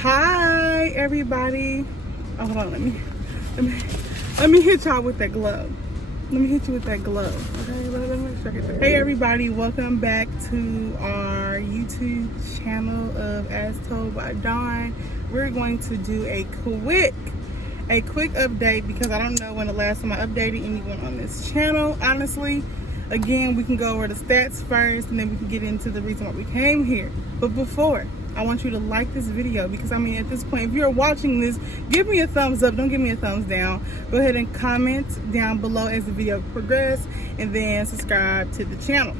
Hi everybody. Oh, hold on, let me hit y'all with that glove. Let me hit you with that glove. Okay, let me make sure I hit that. Hey everybody, welcome back to our YouTube channel of As Told by Dawn. We're going to do a quick update because I don't know when the last time I updated anyone on this channel, honestly. Again, we can go over the stats first and then we can get into the reason why we came here. But before, I want you to like this video because, I mean, at this point, if you're watching this, give me a thumbs up. Don't give me a thumbs down. Go ahead and comment down below as the video progresses and then subscribe to the channel.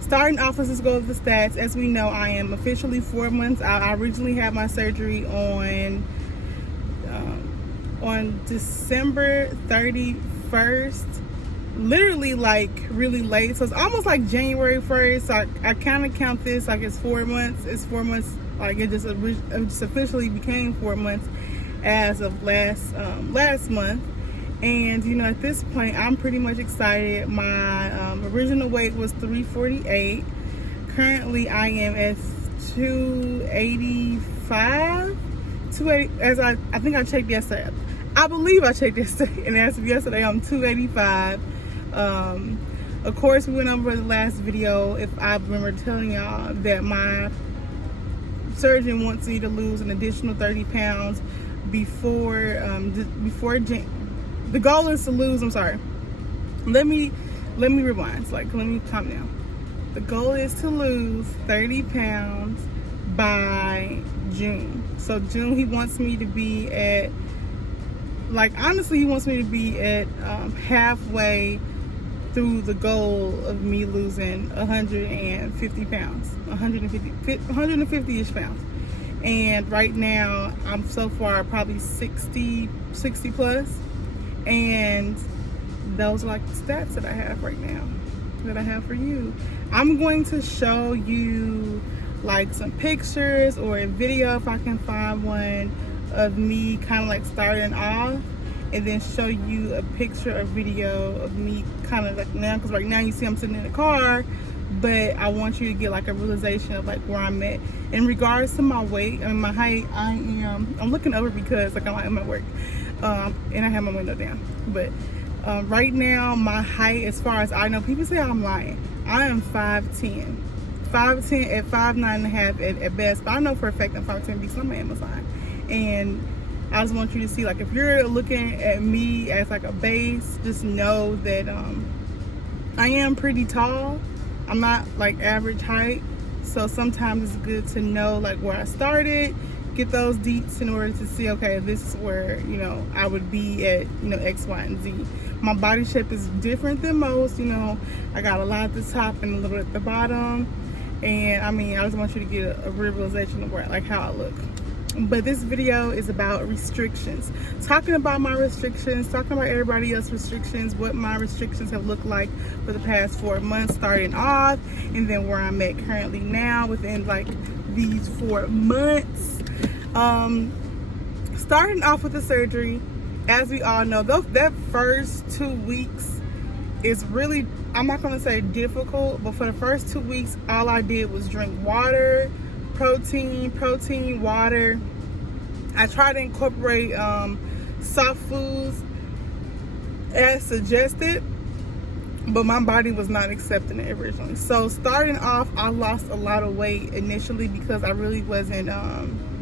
Starting off, let's just go over the stats. As we know, I am officially 4 months out. I originally had my surgery on December 31st. Literally like really late, so it's almost like January 1st. So I kind of count this like it's 4 months. It's 4 months, like it just officially became 4 months as of last month. And you know, at this point, I'm pretty much excited. My original weight was 348. Currently, I am at 285. 280. As I think I checked yesterday. I believe I checked yesterday, and as of yesterday, I'm 285. Of course, we went over the last video. If I remember telling y'all that my surgeon wants me to lose an additional 30 pounds before the goal is to lose. I'm sorry. Let me rewind. Let me calm down. The goal is to lose 30 pounds by June. So June, he wants me to be at, honestly, he wants me to be at halfway through the goal of me losing 150 pounds, 150-ish pounds. And right now, I'm so far probably 60 plus. And those are like the stats that I have right now, that I have for you. I'm going to show you like some pictures or a video if I can find one of me kind of like starting off, and then show you a picture or video of me kind of like now, because right now you see I'm sitting in the car, but I want you to get like a realization of like where I'm at in regards to my weight. I mean, my height, I'm looking over because like I'm at work, and I have my window down, but right now my height, as far as I know, people say I'm lying, I am 5'10" at 5'9.5" at best, but I know for a fact I'm 5'10" because I'm on Amazon. And I just want you to see, like, if you're looking at me as like a base, just know that I am pretty tall. I'm not like average height, so sometimes it's good to know like where I started, get those deets in order to see, okay, this is where, you know, I would be at, you know, X, Y, and Z. My body shape is different than most, you know. I got a lot at the top and a little at the bottom, and I mean, I just want you to get a realization of where, like, how I look. But this video is about restrictions, talking about my restrictions, talking about everybody else's restrictions, what my restrictions have looked like for the past 4 months starting off, and then where I'm at currently now within like these 4 months. Starting off with the surgery, as we all know, that first 2 weeks is really, I'm not going to say difficult, but for the first 2 weeks, all I did was drink water, protein, water. I try to incorporate soft foods as suggested, but my body was not accepting it originally. So starting off, I lost a lot of weight initially because I really wasn't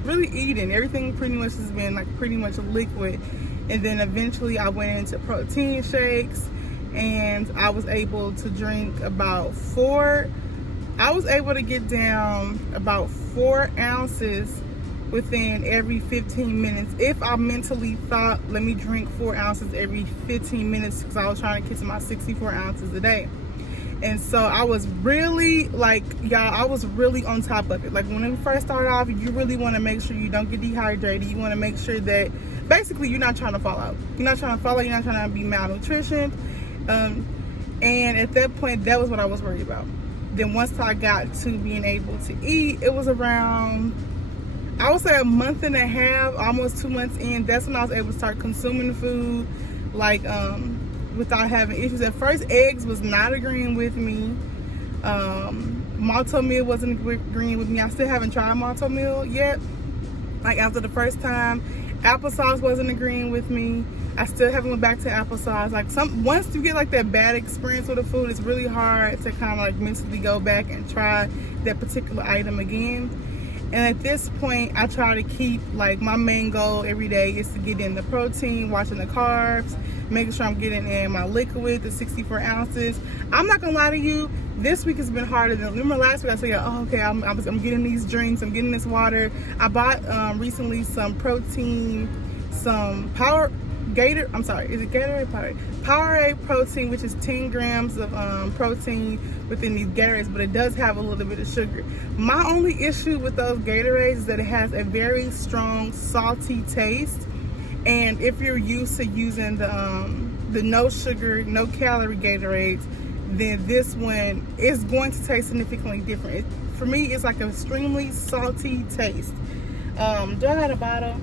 really eating. Everything pretty much has been like pretty much liquid. And then eventually I went into protein shakes, and I was able to drink about I was able to get down about 4 ounces within every 15 minutes. If I mentally thought, let me drink 4 ounces every 15 minutes, because I was trying to get to my 64 ounces a day. And so I was really like, y'all, I was really on top of it. Like when we first started off, you really want to make sure you don't get dehydrated. You want to make sure that basically you're not trying to fall out. You're not trying to fall out. You're not trying to be malnutrition. And at that point, that was what I was worried about. Then once I got to being able to eat, it was around, I would say, a month and a half, almost 2 months in. That's when I was able to start consuming food, like without having issues. At first, eggs was not agreeing with me. Malto meal wasn't agreeing with me. I still haven't tried malto meal yet. Like after the first time, applesauce wasn't agreeing with me. I still haven't went back to applesauce. Like once you get like that bad experience with the food, it's really hard to kind of like mentally go back and try that particular item again. And at this point, I try to keep, like, my main goal every day is to get in the protein, watching the carbs, making sure I'm getting in my liquid, the 64 ounces. I'm not gonna lie to you, this week has been harder than, remember last week I said, oh, okay, I'm getting these drinks, I'm getting this water. I bought recently some protein, some Gatorade protein, which is 10 grams of protein within these Gatorades, but it does have a little bit of sugar. My only issue with those Gatorades is that it has a very strong salty taste, and if you're used to using the no sugar, no calorie Gatorades, then this one is going to taste significantly different. For me, it's like an extremely salty taste. Do I got a bottle?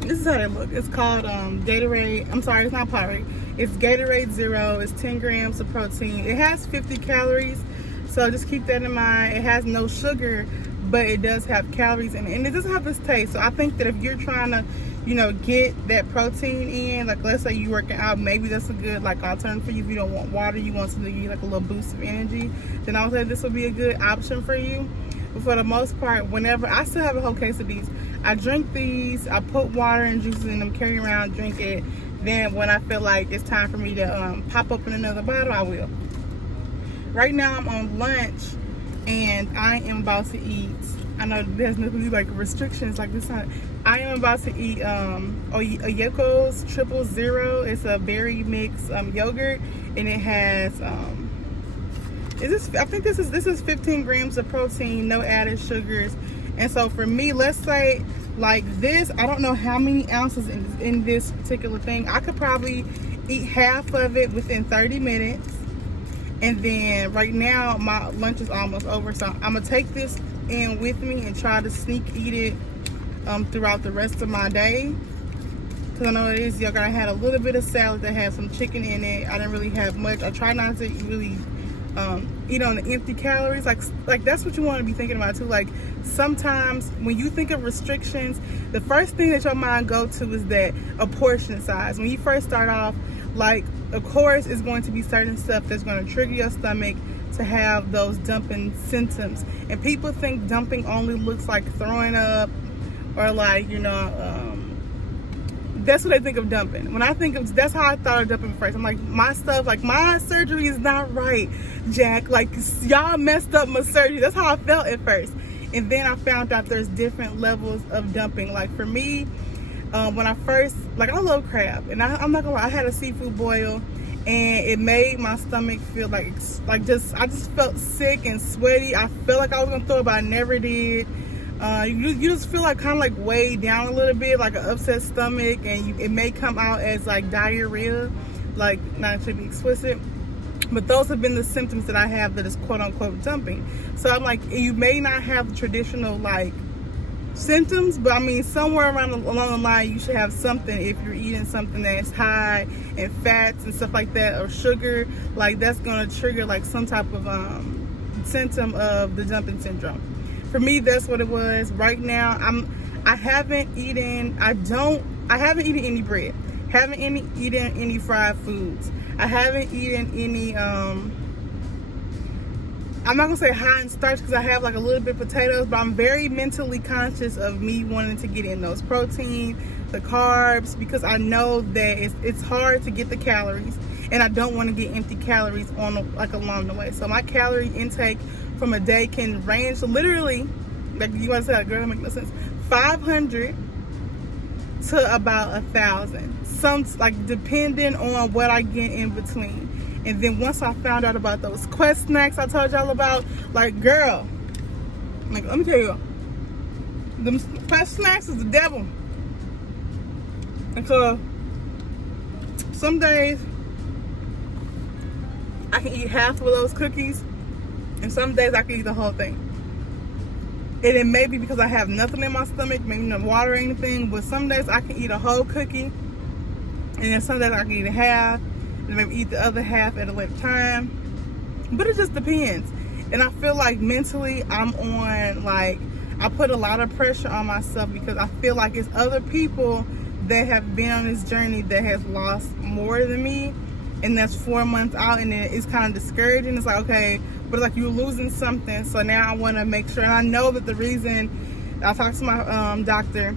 This is how they look. It's called Gatorade. I'm sorry, it's not Powerade. It's Gatorade Zero. It's 10 grams of protein. It has 50 calories, so just keep that in mind. It has no sugar, but it does have calories in it, and it does have this taste. So I think that if you're trying to, get that protein in, like let's say you're working out, maybe that's a good like alternative for you. If you don't want water, you want something to give you like a little boost of energy, then I would say this would be a good option for you. But for the most part, whenever I still have a whole case of these, I drink these, I put water and juices in them, carry around, drink it. Then when I feel like it's time for me to pop open another bottle, I will. Right now I'm on lunch and I am about to eat, I know there's nothing like restrictions like this time. I am about to eat Oyeko's 000. It's a berry mix yogurt, and it has I think this is 15 grams of protein, no added sugars. And so for me, let's say like this, I don't know how many ounces in this particular thing. I could probably eat half of it within 30 minutes. And then right now my lunch is almost over, so I'm gonna take this in with me and try to sneak eat it throughout the rest of my day. Because I know it is yogurt. I had a little bit of salad that had some chicken in it. I didn't really have much. I try not to really eat on the empty calories. Like that's what you want to be thinking about too. Like sometimes when you think of restrictions, the first thing that your mind go to is that a portion size. When you first start off, like of course it's going to be certain stuff that's going to trigger your stomach to have those dumping symptoms. And people think dumping only looks like throwing up or like, that's what they think of dumping. When I think of, that's how I thought of dumping first. I'm like, my stuff, like my surgery is not right, Jack. Like y'all messed up my surgery. That's how I felt at first. And then I found out there's different levels of dumping. Like for me, when I first, like I love crab, and I'm not gonna lie, I had a seafood boil, and it made my stomach feel like I just felt sick and sweaty. I felt like I was gonna throw it, but I never did. You just feel like kind of like weighed down a little bit, like an upset stomach, and it may come out as like diarrhea, like not to be explicit, but those have been the symptoms that I have that is quote unquote dumping. So I'm like, you may not have the traditional like symptoms, but I mean somewhere along the line you should have something if you're eating something that's high in fats and stuff like that, or sugar. Like that's gonna trigger like some type of symptom of the dumping syndrome. For me, that's what it was. Right now, I haven't eaten any bread. Haven't eaten any fried foods. I haven't eaten any, I'm not gonna say high in starch because I have like a little bit of potatoes, but I'm very mentally conscious of me wanting to get in those protein, the carbs, because I know that it's hard to get the calories, and I don't want to get empty calories along the way. So my calorie intake from a day can range literally, like you want to say, girl, that make no sense, 500 to about 1,000. Some like depending on what I get in between. And then once I found out about those Quest snacks I told y'all about, like girl, like let me tell you, them Quest snacks is the devil. And so some days I can eat half of those cookies, and some days I can eat the whole thing. And it may be because I have nothing in my stomach, maybe no water or anything, but some days I can eat a whole cookie, and then some days I can eat a half, and maybe eat the other half at a later time. But it just depends. And I feel like mentally I'm on, like, I put a lot of pressure on myself because I feel like it's other people that have been on this journey that has lost more than me, and that's 4 months out, and it's kind of discouraging. It's like, okay, but like you're losing something, so now I want to make sure. And I know that the reason I talked to my doctor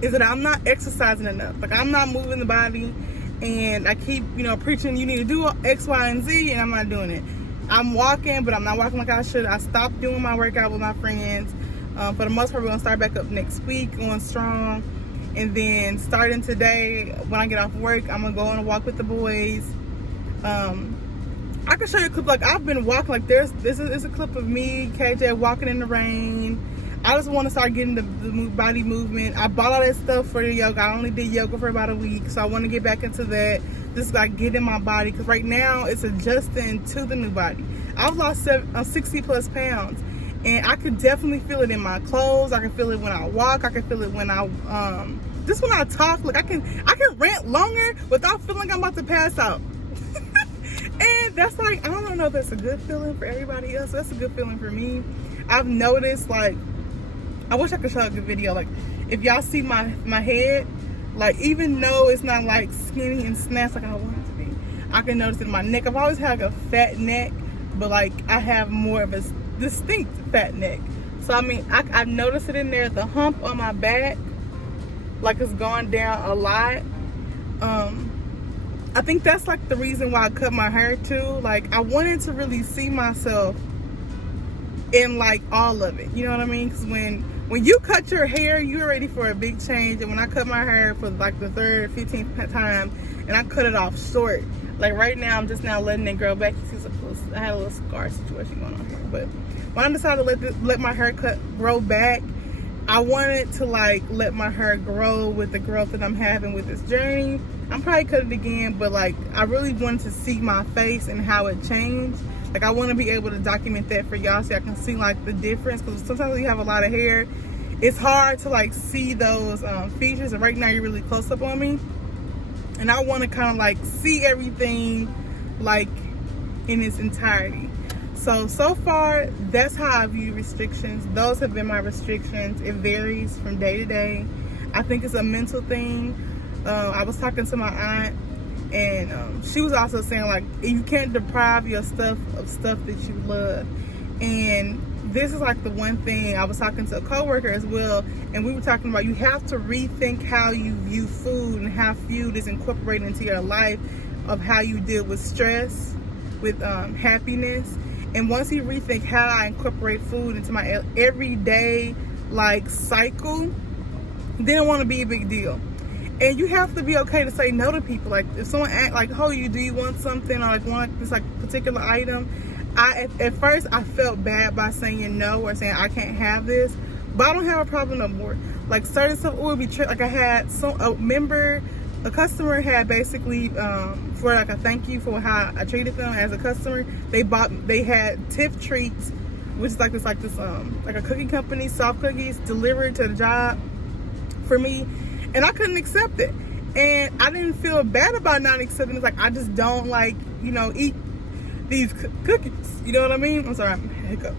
is that I'm not exercising enough. Like, I'm not moving the body, and I keep, preaching you need to do X, Y, and Z, and I'm not doing it. I'm walking, but I'm not walking like I should. I stopped doing my workout with my friends. For the most part, we're gonna start back up next week, going strong. And then starting today, when I get off work, I'm gonna go on a walk with the boys. I can show you a clip. Like, I've been walking, like this is a clip of me, KJ, walking in the rain. I just want to start getting the body movement. I bought all that stuff for the yoga. I only did yoga for about a week, so I want to get back into that. Just like getting my body, because right now it's adjusting to the new body. I've lost 60 plus pounds, and I could definitely feel it in my clothes. I can feel it when I walk. I can feel it when I just when I talk. Like, I can rant longer without feeling like I'm about to pass out. And that's like, I don't know if that's a good feeling for everybody else. That's a good feeling for me. I've noticed, like, I wish I could show a good video. Like, if y'all see my head, like, even though it's not like skinny and snatched like I want it to be, I can notice it in my neck. I've always had like a fat neck, but like I have more of a distinct fat neck. So I mean, I noticed it in there. The hump on my back, like, it's gone down a lot. I think that's like the reason why I cut my hair too. Like, I wanted to really see myself in like all of it, you know what I mean? Because when you cut your hair, you're ready for a big change. And when I cut my hair for like the 3rd or 15th time, and I cut it off short, like right now I'm just now letting it grow back. I had a little scar situation going on here, but when I decided to let my hair grow back, I wanted to like let my hair grow with the growth that I'm having with this journey. I'm probably cut it again, but like I really wanted to see my face and how it changed. Like, I want to be able to document that for y'all so I can see like the difference, because sometimes when you have a lot of hair, it's hard to like see those features. And right now you're really close up on me, and I want to kind of like see everything like in its entirety. So far, that's how I view restrictions. Those have been my restrictions. It varies from day to day. I think it's a mental thing. I was talking to my aunt, and she was also saying, like, you can't deprive your stuff of stuff that you love. And this is like the one thing. I was talking to a coworker as well, and we were talking about, you have to rethink how you view food and how food is incorporated into your life, of how you deal with stress, with happiness. And once you rethink how I incorporate food into my everyday like cycle, then it won't be a big deal. And you have to be okay to say no to people. Like, if someone asks, like, oh, do you want something, or like want this like particular item, at first I felt bad by saying no, or saying I can't have this, but I don't have a problem no more. Like, certain stuff would be like, I had a customer had basically for like a thank you for how I treated them as a customer, they had tip treats, which is like this like a cookie company, soft cookies, delivered to the job for me. And I couldn't accept it. And I didn't feel bad about not accepting it. It's like, I just don't like, eat these cookies. You know what I mean? I'm sorry, I'm hiccup.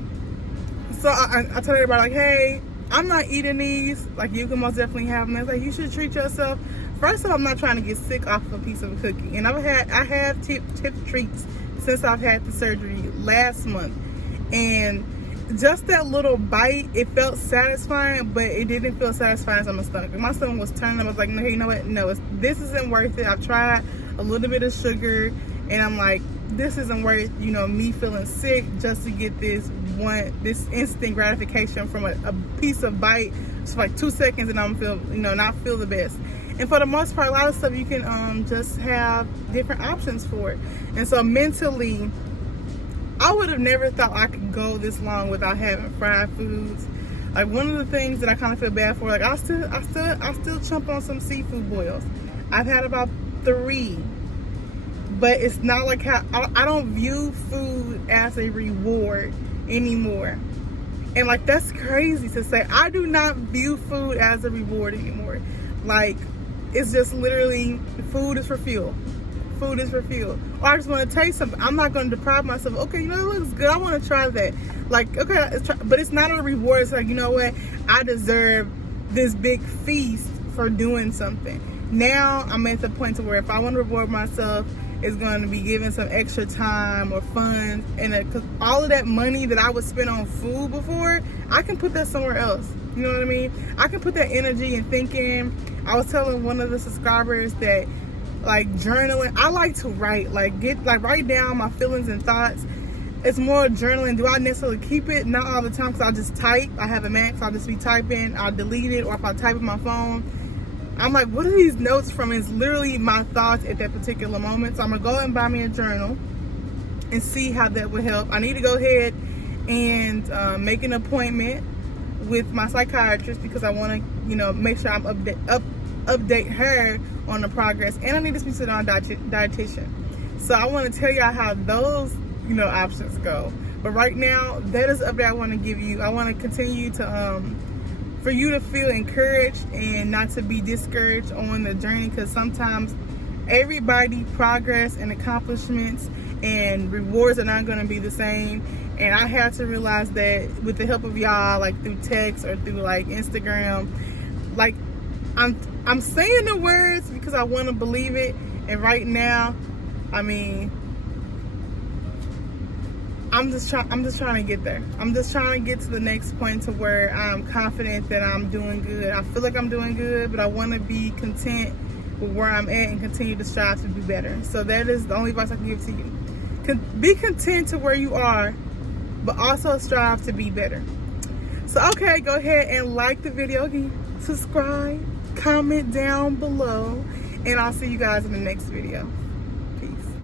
So I told everybody, like, hey, I'm not eating these. Like, you can most definitely have them. It's like, you should treat yourself. First of all, I'm not trying to get sick off of a piece of a cookie. And I have tip treats since I've had the surgery last month. And just that little bite, it felt satisfying, but it didn't feel satisfying to my stomach. My stomach was turning. I was like, no, you know what? No, this isn't worth it. I've tried a little bit of sugar, and I'm like, this isn't worth, me feeling sick just to get this instant gratification from a piece of bite. It's like 2 seconds, and I'm not feel the best. And for the most part, a lot of stuff you can just have different options for it. And so mentally, I would have never thought I could go this long without having fried foods. Like, one of the things that I kind of feel bad for, like, I still chomp on some seafood boils. I've had about 3, but it's not like how I don't view food as a reward anymore. And like, that's crazy to say. I do not view food as a reward anymore. Like, it's just literally, food is for fuel. food is for fuel. Or I just want to taste something. I'm not going to deprive myself. Okay, you know, it looks good. I want to try that. Like, okay, but it's not a reward. It's like, you know what? I deserve this big feast for doing something. Now I'm at the point to where if I want to reward myself, it's going to be giving some extra time or funds, and cause all of that money that I would spend on food before, I can put that somewhere else. You know what I mean? I can put that energy in thinking. I was telling one of the subscribers that, like, journaling, I like to write, write down my feelings and thoughts. It's more journaling. Do I necessarily keep it? Not all the time, because I'll just type. I have a Mac, so I'll just be typing. I'll delete it, or if I type in my phone, I'm like, what are these notes from? It's literally my thoughts at that particular moment. So I'm gonna go and buy me a journal and see how that would help. I need to go ahead and make an appointment with my psychiatrist, because I want to, you know, make sure I'm update her on the progress, and I need to speak to a dietitian. So I want to tell y'all how those, you know, options go. But right now, that is the update I want to give you. I want to continue to for you to feel encouraged and not to be discouraged on the journey, because sometimes everybody progress and accomplishments and rewards are not going to be the same. And I had to realize that with the help of y'all, like through text or through like Instagram, like I'm saying the words because I want to believe it. And right now, I mean, I'm just trying to get there. I'm just trying to get to the next point to where I'm confident that I'm doing good. I feel like I'm doing good, but I want to be content with where I'm at and continue to strive to do better. So that is the only advice I can give to you. Be content to where you are, but also strive to be better. So, okay, go ahead and like the video again, subscribe, comment down below, and I'll see you guys in the next video.